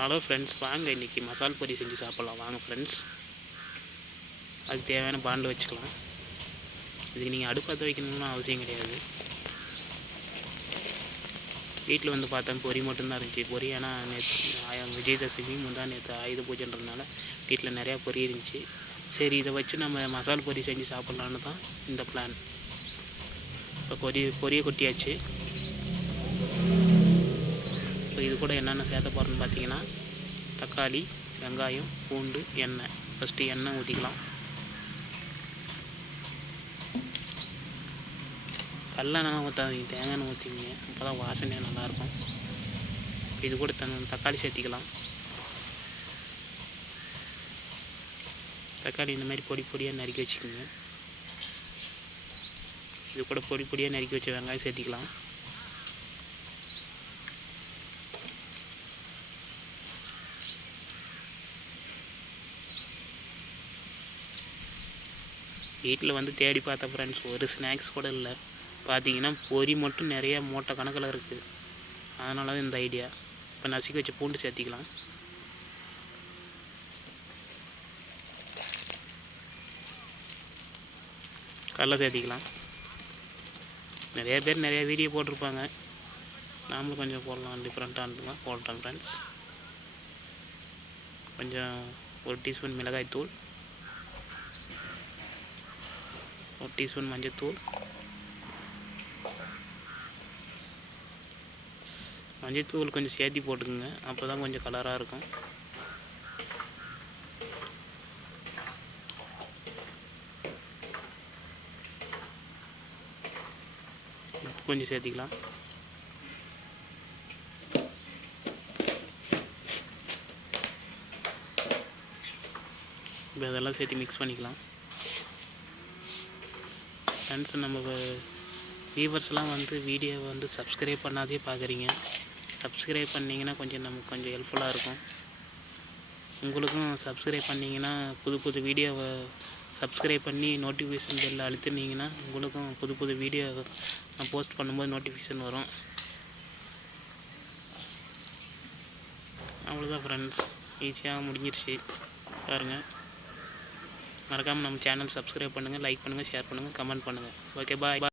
Hello friends, வாங்க இன்றைக்கி மசால் பொரி செஞ்சு சாப்பிட்லாம். வாங்க ஃப்ரெண்ட்ஸ், அதுக்கு தேவையான பாண்டில் வச்சுக்கலாம். இதுக்கு நீங்கள் அடுப்பு பற்ற வைக்கணும்னு அவசியம் கிடையாது. வீட்டில் வந்து பார்த்தா பொரி மட்டும்தான் இருந்துச்சு. பொரி ஏன்னா நேற்று விஜயதசமி நேற்று ஆயுத பூஜைன்றதுனால வீட்டில் நிறையா பொரி இருந்துச்சு. சரி, இதை வச்சு நம்ம மசால் பொரி செஞ்சு சாப்பிட்லான்னு தான் இந்த பிளான். இப்போ பொரியை கொட்டியாச்சு. இப்போ இது கூட என்னென்ன சேர்த்த போகிறோன்னு பார்த்தீங்கன்னா, தக்காளி, வெங்காயம், பூண்டு, எண்ணெய். ஃபஸ்ட்டு எண்ணெய் ஊற்றிக்கலாம். கடலெண்ணெய் ஊற்றாதீங்க, தேங்காய் எண்ணெய் ஊற்றிங்க. அப்போ தான் வாசனையாக நல்லாயிருக்கும். இது கூட தக்காளி சேர்த்திக்கலாம். தக்காளி இந்த மாதிரி பொடி பொடியாக நறுக்கி வச்சுக்கோங்க. இது கூட பொடி பொடியாக நறுக்கி வச்ச வெங்காயம் சேர்த்திக்கலாம். வீட்டில் வந்து தேடி பார்த்த ஃப்ரெண்ட்ஸ், ஒரு ஸ்நாக்ஸ் கூட இல்லை. பார்த்தீங்கன்னா பொரி மட்டும் நிறையா மூட்டை கணக்கில் இருக்குது. அதனால தான் இந்த ஐடியா. இப்போ நசுக்கி வச்ச பூண்டு சேர்த்திக்கலாம். கடலை சேர்த்திக்கலாம். நிறைய பேர் நிறையா வீடியோ போட்டிருப்பாங்க. நாமளும் கொஞ்சம் போடலாம், டிஃப்ரெண்ட்டாக தான் போடுறோம் ஃப்ரெண்ட்ஸ். கொஞ்சம் 1 டீஸ்பூன் மிளகாய்த்தூள், 1 டீஸ்பூன் மஞ்சத்தூள், மஞ்சத்தூள் கொஞ்சம் சேர்த்தி போட்டுக்குங்க. அப்போ தான் கொஞ்சம் கலராக இருக்கும். உப்பு கொஞ்சம் சேர்த்திக்கலாம். இப்போ அதெல்லாம் சேர்த்து மிக்ஸ் பண்ணிக்கலாம். ஃப்ரெண்ட்ஸ், நம்ம வியூவர்ஸ்லாம் வந்து வீடியோவை வந்து சப்ஸ்கிரைப் பண்ணாதே பார்க்குறீங்க. சப்ஸ்கிரைப் பண்ணிங்கன்னா நமக்கு கொஞ்சம் ஹெல்ப்ஃபுல்லாக இருக்கும். உங்களுக்கும் சப்ஸ்கிரைப் பண்ணிங்கன்னா புது வீடியோவை சப்ஸ்கிரைப் பண்ணி நோட்டிஃபிகேஷன் பெல்ல அழுத்தினீங்கன்னா உங்களுக்கும் புது வீடியோ நான் போஸ்ட் பண்ணும்போது நோட்டிஃபிகேஷன் வரும். அவ்வளோதான் ஃப்ரெண்ட்ஸ், ஈஸியாக முடிஞ்சிருச்சு பாருங்கள். மறக்காமல் நம்ம சேனல் சப்ஸ்கிரைப் பண்ணுங்கள், லைக் பண்ணுங்கள், ஷேர் பண்ணுங்கள், கமெண்ட் பண்ணுங்கள். ஓகே, பாய்.